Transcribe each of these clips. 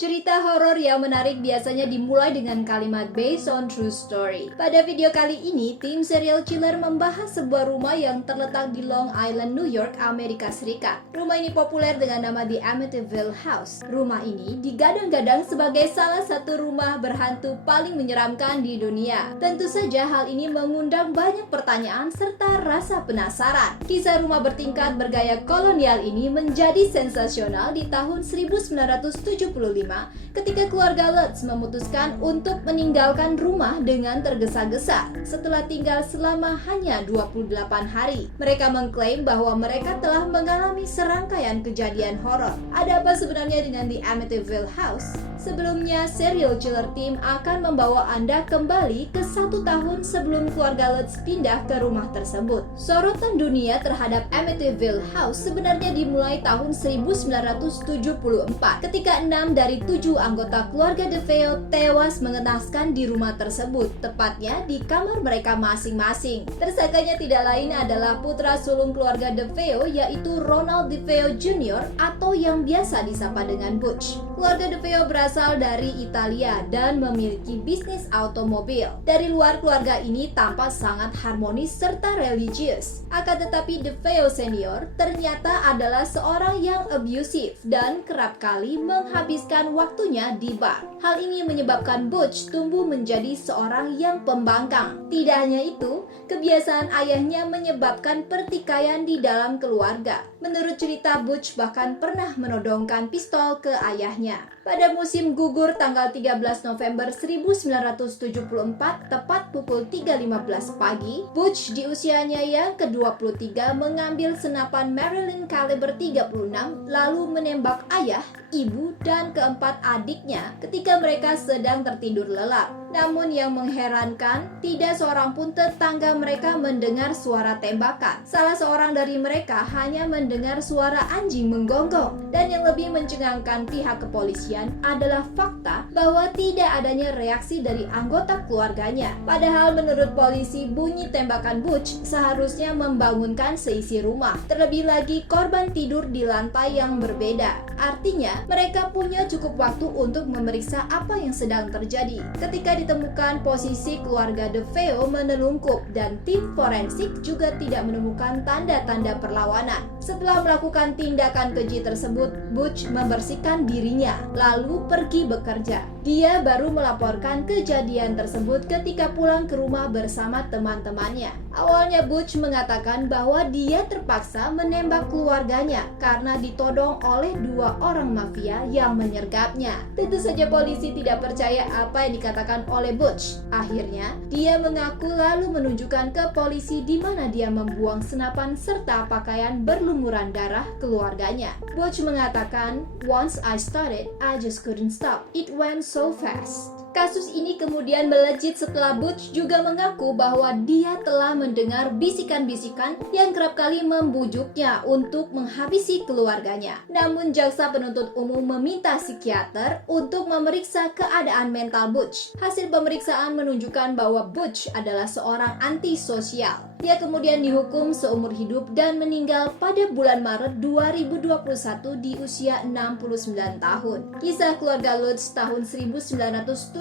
Cerita horor yang menarik biasanya dimulai dengan kalimat based on true story. Pada video kali ini, tim serial killer membahas sebuah rumah yang terletak di Long Island, New York, Amerika Serikat. Rumah ini populer dengan nama The Amityville House. Rumah ini digadang-gadang sebagai salah satu rumah berhantu paling menyeramkan di dunia. Tentu saja hal ini mengundang banyak pertanyaan serta rasa penasaran. Kisah rumah bertingkat bergaya kolonial ini menjadi sensasional di tahun 1975 ketika keluarga Lutz memutuskan untuk meninggalkan rumah dengan tergesa-gesa setelah tinggal selama hanya 28 hari. Mereka mengklaim bahwa mereka telah mengalami serangkaian kejadian horor. Ada apa sebenarnya dengan The Amityville House? Sebelumnya, serial killer team akan membawa Anda kembali ke 1 tahun sebelum keluarga Lutz pindah ke rumah tersebut. Sorotan dunia terhadap Amityville House sebenarnya dimulai tahun 1974 ketika 6 dari 7 anggota keluarga DeFeo tewas mengenaskan di rumah tersebut, tepatnya di kamar mereka masing-masing. Tersangkanya tidak lain adalah putra sulung keluarga DeFeo, yaitu Ronald DeFeo Jr. atau yang biasa disapa dengan Butch. Keluarga DeFeo berasal dari Italia dan memiliki bisnis automobil. Dari luar, keluarga ini tampak sangat harmonis serta religius. Akan tetapi DeFeo Senior ternyata adalah seorang yang abusive dan kerap kali menghabiskan waktunya di bar. Hal ini menyebabkan Butch tumbuh menjadi seorang yang pembangkang. Tidak hanya itu, kebiasaan ayahnya menyebabkan pertikaian di dalam keluarga. Menurut cerita, Butch bahkan pernah menodongkan pistol ke ayahnya. Pada musim gugur tanggal 13 November 1974, tepat pukul 3.15 pagi, Butch di usianya yang ke-23 mengambil senapan Marilyn kaliber 36 lalu menembak ayah, ibu, dan keempat adiknya ketika mereka sedang tertidur lelap. Namun yang mengherankan, tidak seorang pun tetangga mereka mendengar suara tembakan. Salah seorang dari mereka hanya mendengar suara anjing menggonggong. Dan yang lebih mencengangkan pihak kepolisian adalah fakta bahwa tidak adanya reaksi dari anggota keluarganya. Padahal menurut polisi, bunyi tembakan Butch seharusnya membangunkan seisi rumah. Terlebih lagi, korban tidur di lantai yang berbeda. Artinya, mereka punya cukup waktu untuk memeriksa apa yang sedang terjadi. Ketika ditemukan, posisi keluarga DeFeo menelungkup dan tim forensik juga tidak menemukan tanda-tanda perlawanan. Setelah melakukan tindakan keji tersebut, Butch membersihkan dirinya, lalu pergi bekerja. Dia baru melaporkan kejadian tersebut ketika pulang ke rumah bersama teman-temannya. Awalnya Butch mengatakan bahwa dia terpaksa menembak keluarganya karena ditodong oleh 2 orang mafia yang menyergapnya. Tentu saja polisi tidak percaya apa yang dikatakan oleh Butch. Akhirnya, dia mengaku lalu menunjukkan ke polisi di mana dia membuang senapan serta pakaian berlumuran darah keluarganya. Butch mengatakan, "Once I started, I just couldn't stop. It went so fast." Kasus ini kemudian melejit setelah Butch juga mengaku bahwa dia telah mendengar bisikan-bisikan yang kerap kali membujuknya untuk menghabisi keluarganya. Namun jaksa penuntut umum meminta psikiater untuk memeriksa keadaan mental Butch. Hasil pemeriksaan menunjukkan bahwa Butch adalah seorang antisosial. Dia kemudian dihukum seumur hidup dan meninggal pada bulan Maret 2021 di usia 69 tahun. Kisah keluarga Lutz tahun 1975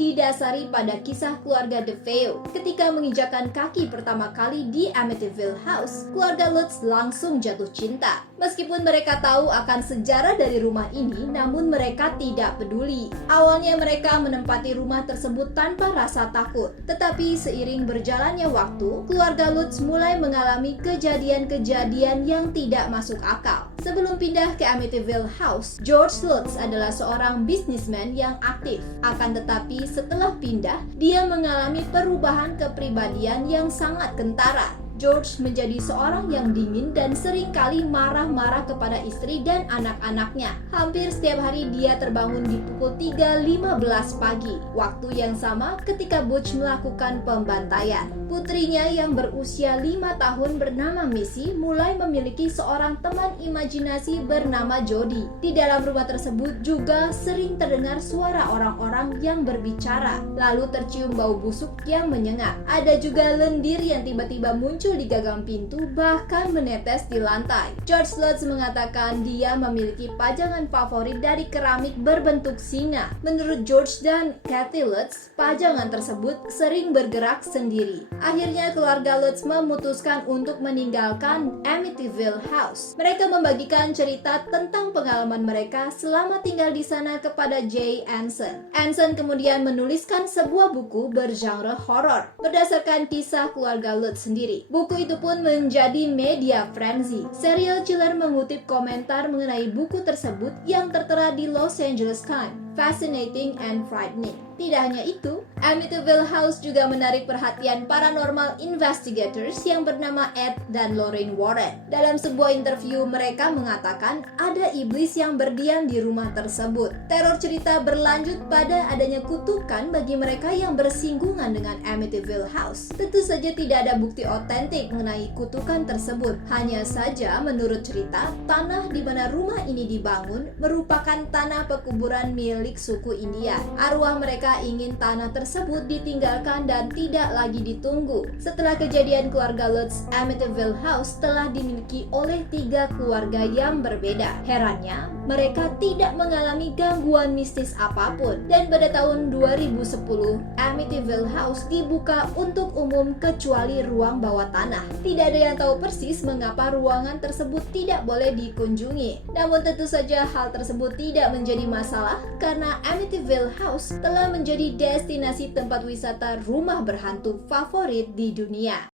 didasari pada kisah keluarga DeFeo. Ketika menginjakan kaki pertama kali di Amityville House, keluarga Lutz langsung jatuh cinta. Meskipun mereka tahu akan sejarah dari rumah ini, namun mereka tidak peduli. Awalnya mereka menempati rumah tersebut tanpa rasa takut. Tetapi seiring berjalannya waktu, keluarga Lutz mulai mengalami kejadian-kejadian yang tidak masuk akal. Sebelum pindah ke Amityville House, George Lutz adalah seorang bisnismen yang aktif. Akan tetapi setelah pindah, dia mengalami perubahan kepribadian yang sangat kentara. George menjadi seorang yang dingin dan seringkali marah-marah kepada istri dan anak-anaknya. Hampir setiap hari dia terbangun di pukul 3.15 pagi, waktu yang sama ketika Butch melakukan pembantaian. Putrinya yang berusia 5 tahun bernama Missy mulai memiliki seorang teman imajinasi bernama Jody. Di dalam rumah tersebut juga sering terdengar suara orang-orang yang berbicara, lalu tercium bau busuk yang menyengat. Ada juga lendir yang tiba-tiba muncul muncul di gagang pintu, bahkan menetes di lantai. George Lutz mengatakan dia memiliki pajangan favorit dari keramik berbentuk singa. Menurut George dan Kathy Lutz, pajangan tersebut sering bergerak sendiri. Akhirnya keluarga Lutz memutuskan untuk meninggalkan Amityville House. Mereka membagikan cerita tentang pengalaman mereka selama tinggal di sana kepada Jay Anson. Anson kemudian menuliskan sebuah buku bergenre horor berdasarkan kisah keluarga Lutz sendiri. Buku itu pun menjadi media frenzy. Serial killer mengutip komentar mengenai buku tersebut yang tertera di Los Angeles Times. Fascinating and frightening. Tidak hanya itu, Amityville House juga menarik perhatian paranormal investigators yang bernama Ed dan Lorraine Warren. Dalam sebuah interview, mereka mengatakan ada iblis yang berdiam di rumah tersebut. Teror cerita berlanjut pada adanya kutukan bagi mereka yang bersinggungan dengan Amityville House. Tentu saja tidak ada bukti otentik mengenai kutukan tersebut. Hanya saja menurut cerita, tanah di mana rumah ini dibangun merupakan tanah pekuburan milik suku India. Arwah mereka ingin tanah tersebut ditinggalkan dan tidak lagi ditunggu. Setelah kejadian keluarga Lutz, Amityville House telah dimiliki oleh 3 keluarga yang berbeda. Herannya, mereka tidak mengalami gangguan mistis apapun. Dan pada tahun 2010, Amityville House dibuka untuk umum kecuali ruang bawah tanah. Tidak ada yang tahu persis mengapa ruangan tersebut tidak boleh dikunjungi. Namun tentu saja hal tersebut tidak menjadi masalah karena Amityville House telah menjadi destinasi tempat wisata rumah berhantu favorit di dunia.